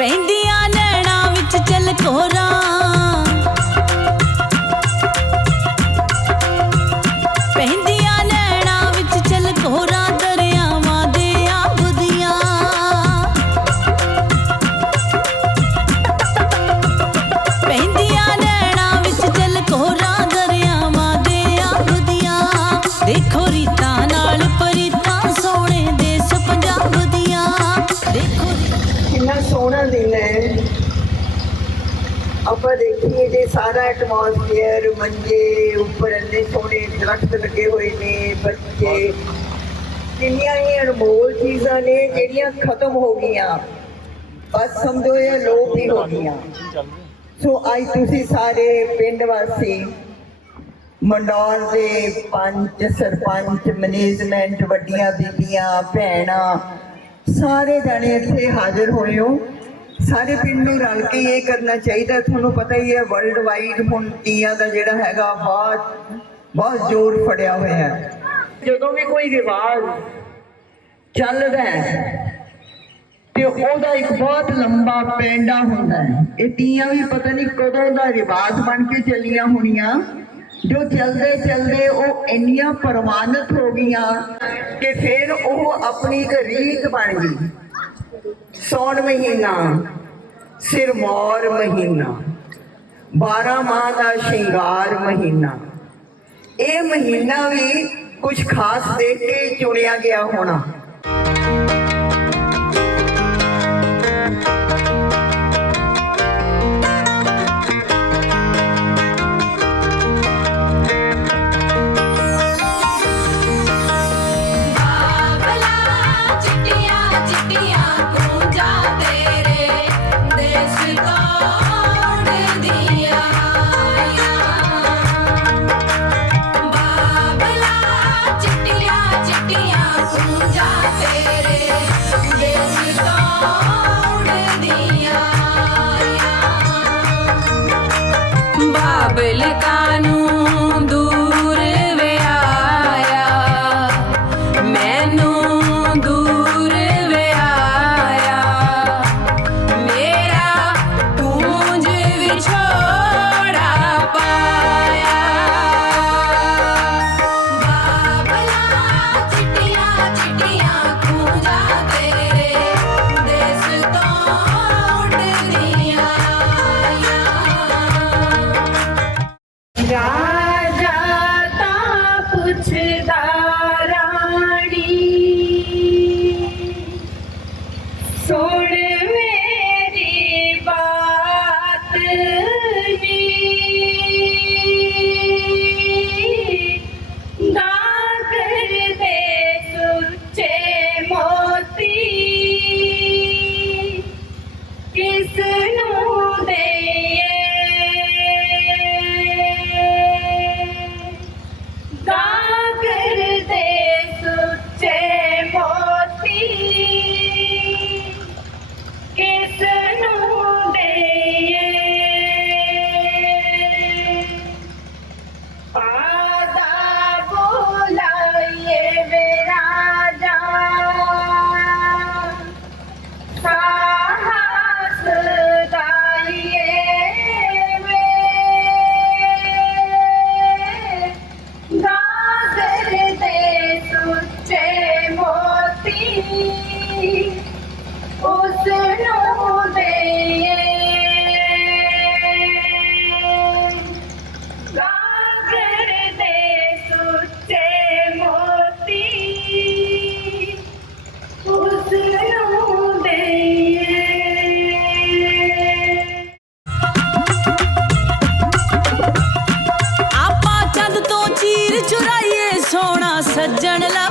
ਪੈਂਦੀ ਕਿੰਨਾ ਸੋਹਣਾ ਦਿਨ ਹੈ। ਆਪਾਂ ਦੇਖੀਏ ਜੇ ਸਾਰਾ ਐਟਮੋਸਫੇਅਰ ਮੰਜੇ ਉੱਪਰ ਇੰਨੇ ਸੋਹਣੇ ਦਰਖਤ ਲੱਗੇ ਹੋਏ ਨੇ, ਬੱਚੇ। ਕਿੰਨੀਆਂ ਹੀ ਅਨਮੋਲ ਚੀਜ਼ਾਂ ਨੇ ਜਿਹੜੀਆਂ ਖਤਮ ਹੋ ਗਈਆਂ। ਬਸ ਸਮਝੋ ਇਹ ਲੋਪ ਹੀ ਹੋ ਗਈਆਂ। ਸੋ ਅੱਜ ਤੁਸੀਂ ਸਾਰੇ ਪਿੰਡ ਵਾਸੀ ਮੰਡੌਰ ਦੇ ਪੰਚ ਸਰਪੰਚ, ਮੈਨੇਜਮੈਂਟ, ਵੱਡੀਆਂ ਬੀਬੀਆਂ, ਭੈਣਾਂ ਸਾਰੇ ਜਣੇ ਇੱਥੇ ਹਾਜ਼ਰ ਹੋਏ ਹੋ। ਸਾਰੇ ਪਿੰਡ ਨੂੰ ਰਲ ਕੇ ਇਹ ਕਰਨਾ ਚਾਹੀਦਾ। ਤੁਹਾਨੂੰ ਪਤਾ ਹੀ ਹੈ ਵਰਲਡ ਵਾਈਡ ਹੁਣ ਤੀਆਂ ਦਾ ਜਿਹੜਾ ਹੈਗਾ ਬਹੁਤ ਬਹੁਤ ਜ਼ੋਰ ਫੜਿਆ ਹੋਇਆ ਹੈ। ਜਦੋਂ ਵੀ ਕੋਈ ਰਿਵਾਜ ਚੱਲਦਾ ਹੈ, ਤੇ ਉਹਦਾ ਇੱਕ ਬਹੁਤ ਲੰਬਾ ਪੈਂਡਾ ਹੁੰਦਾ ਹੈ। ਇਹ ਤੀਆਂ ਵੀ ਪਤਾ ਨਹੀਂ ਕਦੋਂ ਦਾ ਰਿਵਾਜ ਬਣ ਕੇ ਚੱਲੀਆਂ ਹੋਣੀਆਂ। ਜੋ ਚਲਦੇ ਚਲਦੇ ਉਹ ਇੰਨੀਆਂ ਪ੍ਰਮਾਣਿਤ ਹੋ ਗਈਆਂ ਕਿ ਫਿਰ ਉਹ ਆਪਣੀ ਇੱਕ ਰੀਤ ਬਣ ਗਈ। ਸੌਣ ਮਹੀਨਾ ਸਿਰਮੌਰ ਮਹੀਨਾ 12 ਮਾਹ ਦਾ ਸ਼ਿੰਗਾਰ ਮਹੀਨਾ। ਇਹ ਮਹੀਨਾ ਵੀ ਕੁਝ ਖਾਸ ਦੇਖ ਕੇ ਚੁਣਿਆ ਗਿਆ ਹੋਣਾ। belicana. ਸੱਜਣ ਲਾ